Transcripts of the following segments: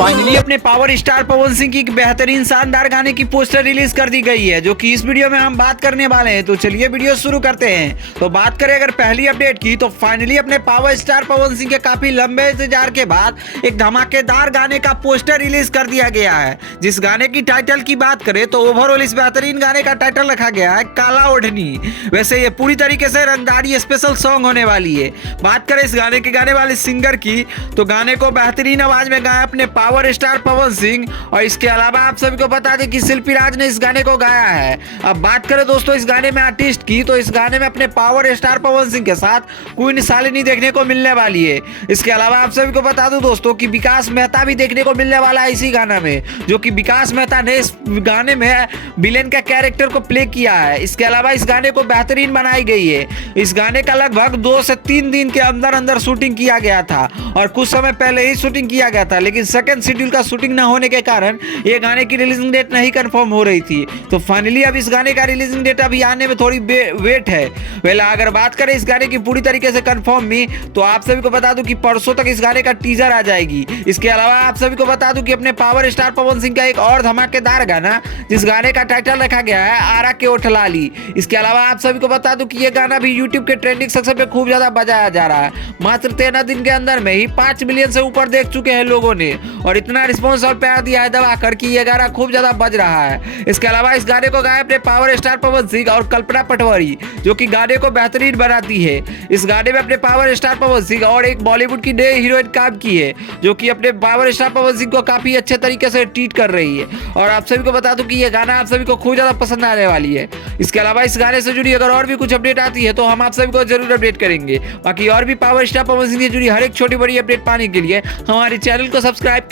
Finally अपने power star Pawan Singh की बेहतरीन शानदार गाने की पोस्टर रिलीज कर दी गई है, जो कि इस वीडियो में हम बात करने वाले हैं। तो चलिए वीडियो शुरू करते हैं। तो बात करें अगर पहली अपडेट की, तो फाइनली अपने पावर स्टार पवन सिंह के काफी लंबे इंतजार के बाद एक धमाकेदार गाने का पोस्टर रिलीज कर दिया गया है। जिस गाने की टाइटल की बात करें तो ओवरऑल इस बेहतरीन गाने का टाइटल रखा गया है काला ओढ़नी। वैसे ये पूरी तरीके से रंगदारी स्पेशल सॉन्ग होने वाली है। बात करें इस गाने के गाने वाले सिंगर की, तो गाने को बेहतरीन आवाज में गाया अपने पावर स्टार पवन सिंह, और इसके अलावा आप सभी को बता दें कि शिल्पी राज ने इस गाने को गाया है। अब बात करें दोस्तों इस गाने में आर्टिस्ट की, तो इस गाने में अपने पावर स्टार पवन सिंह के साथ क्वीन शालिनी देखने को मिलने वाली है। इसके अलावा आप सभी को बता दूं दोस्तों कि विकास मेहता भी देखने को मिलने वाला है इसी गाना में, जो कि विकास मेहता ने इस गाने में विलेन का कैरेक्टर को प्ले किया है। इसके अलावा इस गाने को बेहतरीन बनाई गई है। इस गाने का लगभग 2 से 3 दिन के अंदर अंदर शूटिंग किया गया था, और कुछ समय पहले ही शूटिंग किया गया था, लेकिन सेकंड शेड्यूल का शूटिंग न होने के कारण ये गाने की रिलीजिंग डेट नहीं कंफर्म हो रही थी। तो फाइनली अब इस गाने का रिलीजिंग डेट अभी आने में थोड़ी वेट है। वेल अगर बात करें इस गाने की पूरी तरीके से कंफर्म में, तो आप सभी को बता दूं कि परसों तक इस गाने का टीजर आ जाएगी। इसके अलावा आप सभी को बता दूं कि अपने पावर स्टार पवन सिंह का एक और धमाकेदार गाना, जिस गाने का टाइटल रखा गया है आरा के ओठ लाली। इसके अलावा आप सभी को बता दूं कि ये गाना भी यूट्यूब के ट्रेंडिंग सेक्शन पे खूब ज्यादा बजाया जा रहा है। मात्र 13 दिन के अंदर में ही 5 मिलियन से ऊपर देख चुके हैं लोगों ने, और इतना रिस्पॉन्स और प्यार दिया है दबा कर कि ये गाना खूब ज्यादा बज रहा है। इसके अलावा इस गाने को गाए अपने पावर स्टार पवन सिंह और कल्पना पटवारी, जो कि गाने को बेहतरीन बनाती है। इस गाने में अपने पावर स्टार पवन सिंह और एक बॉलीवुड की नई हीरोइन काम की है, जो कि अपने पावर स्टार पवन सिंह को काफी अच्छे तरीके से ट्रीट कर रही है। और आप सभी को बता दूं कि ये गाना आप सभी को खूब ज्यादा पसंद आने वाली है। इसके अलावा इस गाने से जुड़ी अगर और भी कुछ अपडेट आती है तो हम आप सभी को जरूर अपडेट करेंगे। बाकी और भी पावर स्टार पवन सिंह से जुड़ी हर एक छोटी बड़ी अपडेट पाने के लिए हमारे चैनल को सब्सक्राइब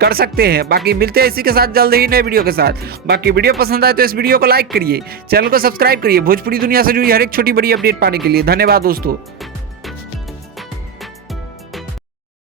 कर सकते हैं। बाकी मिलते हैं इसी के साथ जल्द ही नए वीडियो के साथ। बाकी वीडियो पसंद आए तो इस वीडियो को लाइक करिए, चैनल को सब्सक्राइब करिए भोजपुरी दुनिया से जुड़ी हर एक छोटी बड़ी अपडेट पाने के लिए। धन्यवाद दोस्तों।